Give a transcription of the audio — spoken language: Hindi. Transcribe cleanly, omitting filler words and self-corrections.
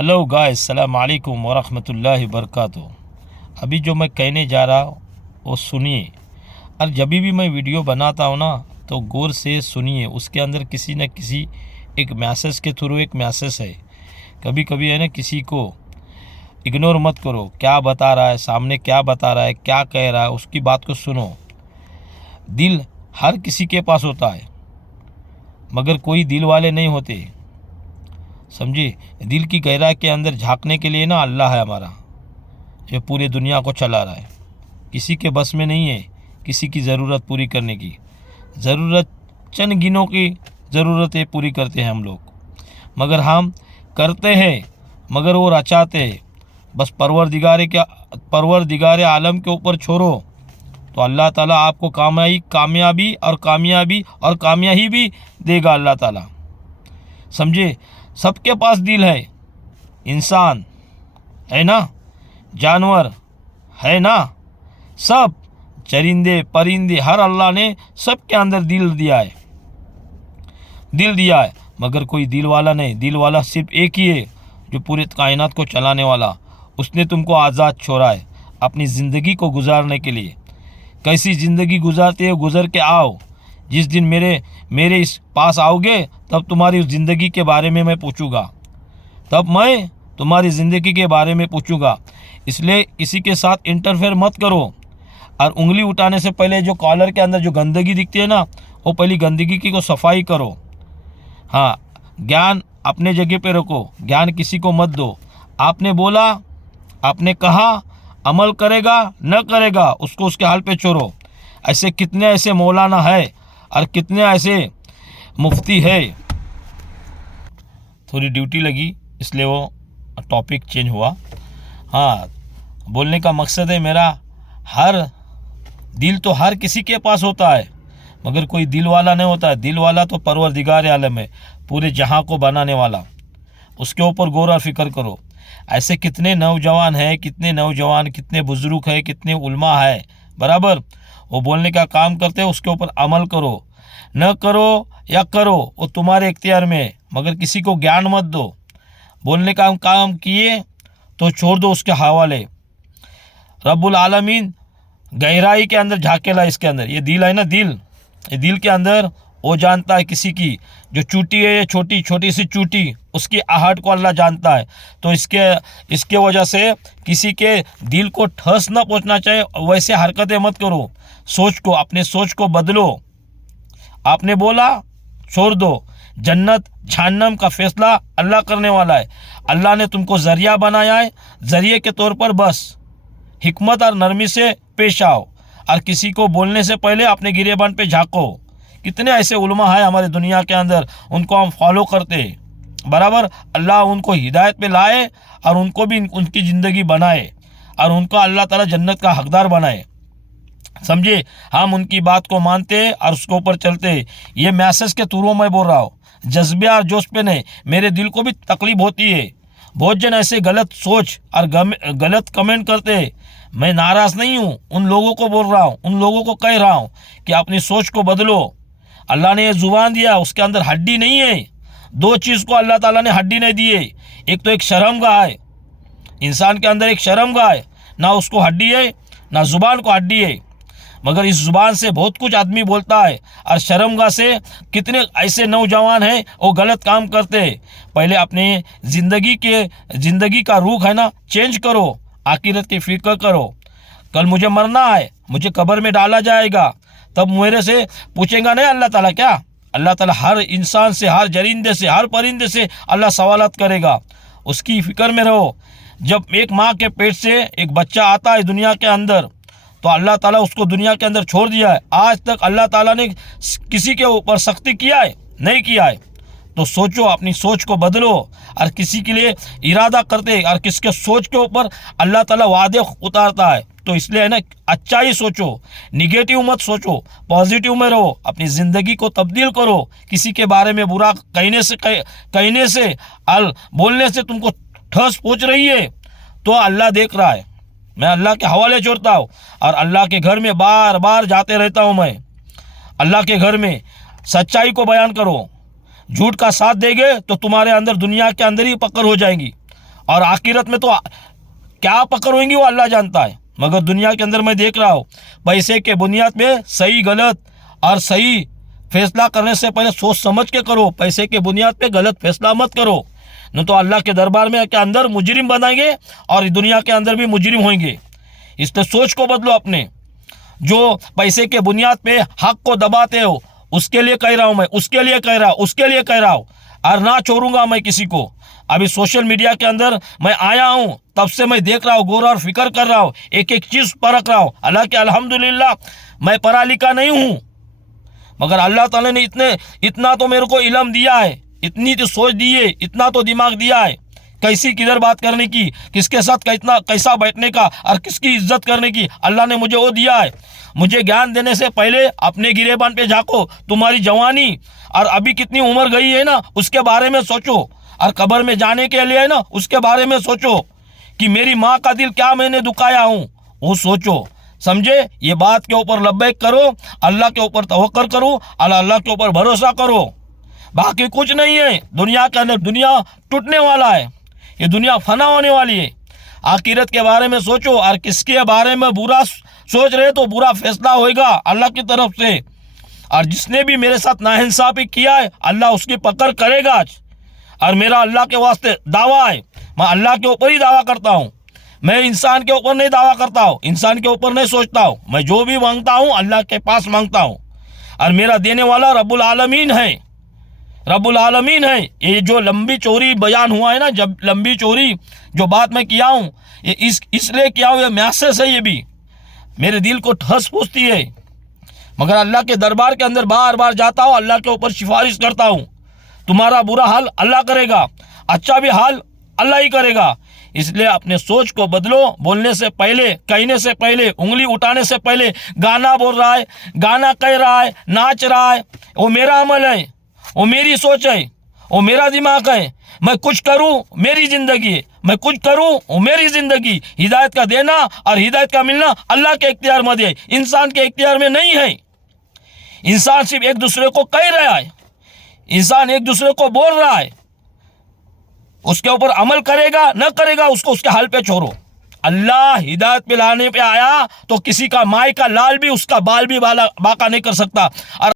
हेलो गाइस, सलाम अलैकुम वरहमतुल्लाहि वबरकातुहू। अभी जो मैं कहने जा रहा हूँ वो सुनिए। और जब भी मैं वीडियो बनाता हूँ ना तो गौर से सुनिए। उसके अंदर किसी न किसी एक मैसेज के थ्रू एक मैसेज है। कभी कभी है ना, किसी को इग्नोर मत करो। क्या बता रहा है सामने, क्या बता रहा है, क्या कह रहा है, उसकी बात को सुनो। दिल हर किसी के पास होता है, मगर कोई दिल वाले नहीं होते, समझे। दिल की गहराई के अंदर झांकने के लिए ना अल्लाह है हमारा, जो पूरे दुनिया को चला रहा है। किसी के बस में नहीं है किसी की ज़रूरत पूरी करने की। ज़रूरत चंद गिनों की ज़रूरतें पूरी करते हैं हम लोग, मगर हम करते हैं, मगर वो रचाते हैं। बस परवरदिगारे आलम के ऊपर छोड़ो तो अल्लाह ताला आपको कामयाबी और कामयाबी भी देगा अल्लाह ताला, समझे। सबके पास दिल है, इंसान है ना, जानवर है ना, सब चरिंदे परिंदे, हर अल्लाह ने सबके अंदर दिल दिया है, मगर कोई दिल वाला नहीं। दिल वाला सिर्फ एक ही है, जो पूरे कायनात को चलाने वाला। उसने तुमको आज़ाद छोड़ा है अपनी ज़िंदगी को गुजारने के लिए। कैसी ज़िंदगी गुजारते हो, गुजर के आओ। जिस दिन मेरे इस पास आओगे तब तुम्हारी ज़िंदगी के बारे में मैं पूछूंगा, तब मैं तुम्हारी ज़िंदगी के बारे में पूछूंगा। इसलिए किसी के साथ इंटरफेयर मत करो। और उंगली उठाने से पहले जो कॉलर के अंदर जो गंदगी दिखती है ना, वो पहली गंदगी की को सफाई करो। हाँ, ज्ञान अपने जगह पे रखो, ज्ञान किसी को मत दो। आपने बोला, आपने कहा, अमल करेगा न करेगा उसको उसके हाल पे छोड़ो। ऐसे कितने ऐसे मौलाना है और कितने ऐसे मुफ्ती है। थोड़ी ड्यूटी लगी इसलिए वो टॉपिक चेंज हुआ। हाँ, बोलने का मकसद है मेरा, हर दिल तो हर किसी के पास होता है, मगर कोई दिल वाला नहीं होता है। दिल वाला तो परवरदिगार आलम है, पूरे जहां को बनाने वाला। उसके ऊपर गौर और फिक्र करो। ऐसे कितने नौजवान हैं, कितने बुजुर्ग हैं, कितने उल्मा है, बराबर। वो बोलने का काम करते हैं, उसके ऊपर अमल करो। न करो या करो वो तुम्हारे इख्तियार में है, मगर किसी को ज्ञान मत दो। बोलने का काम किए तो छोड़ दो उसके हवाले। रब्बुल आलमीन गहराई के अंदर झाकेला। इसके अंदर ये दिल है ना, ये दिल के अंदर वो जानता है किसी की जो चूटी है, ये छोटी सी चूटी, उसकी आहट को अल्लाह जानता है। तो इसके वजह से किसी के दिल को ठस न पहुंचना चाहिए। वैसे हरकतें मत करो। अपने सोच को बदलो। आपने बोला, छोड़ दो। जन्नत जहन्नम का फैसला अल्लाह करने वाला है। अल्लाह ने तुमको जरिया बनाया है, जरिए के तौर पर बस हिकमत और नरमी से पेश आओ। और किसी को बोलने से पहले अपने गिरेबान पे झांको। कितने ऐसे उलमा है हमारे दुनिया के अंदर, उनको हम फॉलो करते, बराबर। अल्लाह उनको हिदायत पे लाए और उनको भी उनकी ज़िंदगी बनाए और उनको अल्लाह ताला जन्नत का हकदार बनाए, समझे। हम उनकी बात को मानते और उसके ऊपर चलते। ये मैसेज के थ्रू मैं बोल रहा हूँ, जज्बे और जोश पे नहीं। मेरे दिल को भी तकलीफ होती है। बहुत जन ऐसे गलत सोच और गलत कमेंट करते। मैं नाराज़ नहीं हूँ, उन लोगों को बोल रहा हूँ, उन लोगों को कह रहा हूँ कि अपनी सोच को बदलो। अल्लाह ने ये ज़ुबान दिया, उसके अंदर हड्डी नहीं है। दो चीज़ को अल्लाह ताला ने हड्डी नहीं दी है। एक तो एक शर्मगाह है, इंसान के अंदर एक शर्मगाह है, ना उसको हड्डी है ना ज़ुबान को हड्डी है। मगर इस ज़ुबान से बहुत कुछ आदमी बोलता है और शर्मगाह से कितने ऐसे नौजवान हैं वो गलत काम करते हैं। पहले अपने ज़िंदगी का रुख है ना चेंज करो। आखिरत की फिक्र करो। कल मुझे मरना है, मुझे कब्र में डाला जाएगा, तब मेरे से पूछेगा नहीं अल्लाह ताला क्या? अल्लाह ताला हर इंसान से, हर जरिंदे से, हर परिंदे से अल्लाह सवालत करेगा। उसकी फिक्र में रहो। जब एक माँ के पेट से एक बच्चा आता है दुनिया के अंदर, तो अल्लाह ताला उसको दुनिया के अंदर छोड़ दिया है। आज तक अल्लाह ताला ने किसी के ऊपर सख्ती किया है? नहीं किया है। तो सोचो, अपनी सोच को बदलो। और किसी के लिए इरादा करते और किसके सोच के ऊपर अल्लाह ताला वादे उतारता है, तो इसलिए है ना, अच्छा ही सोचो, निगेटिव मत सोचो, पॉजिटिव में रहो। अपनी ज़िंदगी को तब्दील करो। किसी के बारे में बुरा कहने से बोलने से तुमको ठस पहुँच रही है तो अल्लाह देख रहा है। मैं अल्लाह के हवाले छोड़ता हूँ और अल्लाह के घर में बार बार जाते रहता हूँ। मैं अल्लाह के घर में सच्चाई को बयान करो। झूठ का साथ देंगे तो तुम्हारे अंदर दुनिया के अंदर ही पकड़ हो जाएंगी। और आखिरत में तो क्या पकड़ेंगी वो अल्लाह जानता है। मगर दुनिया के अंदर मैं देख रहा हूँ पैसे के बुनियाद में सही गलत और सही फैसला करने से पहले सोच समझ के करो। पैसे के बुनियाद पे गलत फैसला मत करो, न तो अल्लाह के दरबार में के अंदर मुजरिम बनाएंगे और दुनिया के अंदर भी मुजरिम होंगे। इसलिए सोच को बदलो अपने। जो पैसे के बुनियाद पे हक को दबाते हो उसके लिए कह रहा हूँ मैं, उसके लिए कह रहा हूँ और ना छोड़ूंगा मैं किसी को। अभी सोशल मीडिया के अंदर मैं आया हूँ तब से मैं देख रहा हूँ, गौर और फिक्र कर रहा हूँ, एक एक चीज़ परख रहा हूँ। हालांकि अल्हम्दुलिल्लाह मैं पढ़ा लिखा नहीं हूँ, मगर अल्लाह ताला ने इतना तो मेरे को इल्म दिया है, इतनी तो सोच दी है, इतना तो दिमाग दिया है कैसी किधर बात करने की, किसके साथ कैसा बैठने का और किसकी इज्जत करने की अल्लाह ने मुझे वो दिया है। मुझे ज्ञान देने से पहले अपने गिरेबान पे झाँको, तुम्हारी जवानी और अभी कितनी उम्र गई है ना उसके बारे में सोचो, और कब्र में जाने के लिए है ना उसके बारे में सोचो कि मेरी माँ का दिल क्या मैंने दुखाया हूँ, वो सोचो। समझे? ये बात के ऊपर लब्बैक करो, अल्लाह के ऊपर तवक्कुल करो, अल्लाह के ऊपर भरोसा करो, बाकी कुछ नहीं है। दुनिया के अंदर दुनिया टूटने वाला है, ये दुनिया फना होने वाली है। आखिरत के बारे में सोचो, और किसके बारे में बुरा सोच रहे तो बुरा फैसला होएगा अल्लाह की तरफ से। और जिसने भी मेरे साथ नाइंसाफी किया है अल्लाह उसकी पकड़ करेगा आज। और मेरा अल्लाह के वास्ते दावा है, मैं अल्लाह के ऊपर ही दावा करता हूँ, मैं इंसान के ऊपर नहीं दावा करता हूँ, इंसान के ऊपर नहीं सोचता हूँ। मैं जो भी मांगता हूँ अल्लाह के पास मांगता हूँ, और मेरा देने वाला रब्बुल आलमीन है, रब्बुल आलमीन है। ये जो लंबी चौड़ी बयान हुआ है ना, जब लंबी चौड़ी जो बात मैं किया हूँ ये इसलिए किया हूँ, ये मैसेज है, ये भी मेरे दिल को ठस पहुँचती है। मगर अल्लाह के दरबार के अंदर बार बार जाता हूँ, अल्लाह के ऊपर सिफारिश करता हूँ। तुम्हारा बुरा हाल अल्लाह करेगा, अच्छा भी हाल अल्लाह ही करेगा। इसलिए अपने सोच को बदलो। बोलने से पहले, कहने से पहले, उंगली उठाने से पहले, गाना बोल रहा है, गाना कह रहा है, नाच रहा है, वो मेरा अमल है, वो मेरी सोच है, वो मेरा दिमाग है। मैं कुछ करूं मेरी ज़िंदगी है, मैं कुछ करूं वो मेरी ज़िंदगी। हिदायत का देना और हिदायत का मिलना अल्लाह के इख्तियार में है, इंसान के इख्तियार में नहीं है। इंसान सिर्फ एक दूसरे को कह रहा है, इंसान एक दूसरे को बोल रहा है, उसके ऊपर अमल करेगा न करेगा उसको उसके हाल पे छोड़ो। अल्लाह हिदायत पे लाने पे आया तो किसी का माई का लाल भी उसका बाल भी बाका नहीं कर सकता। और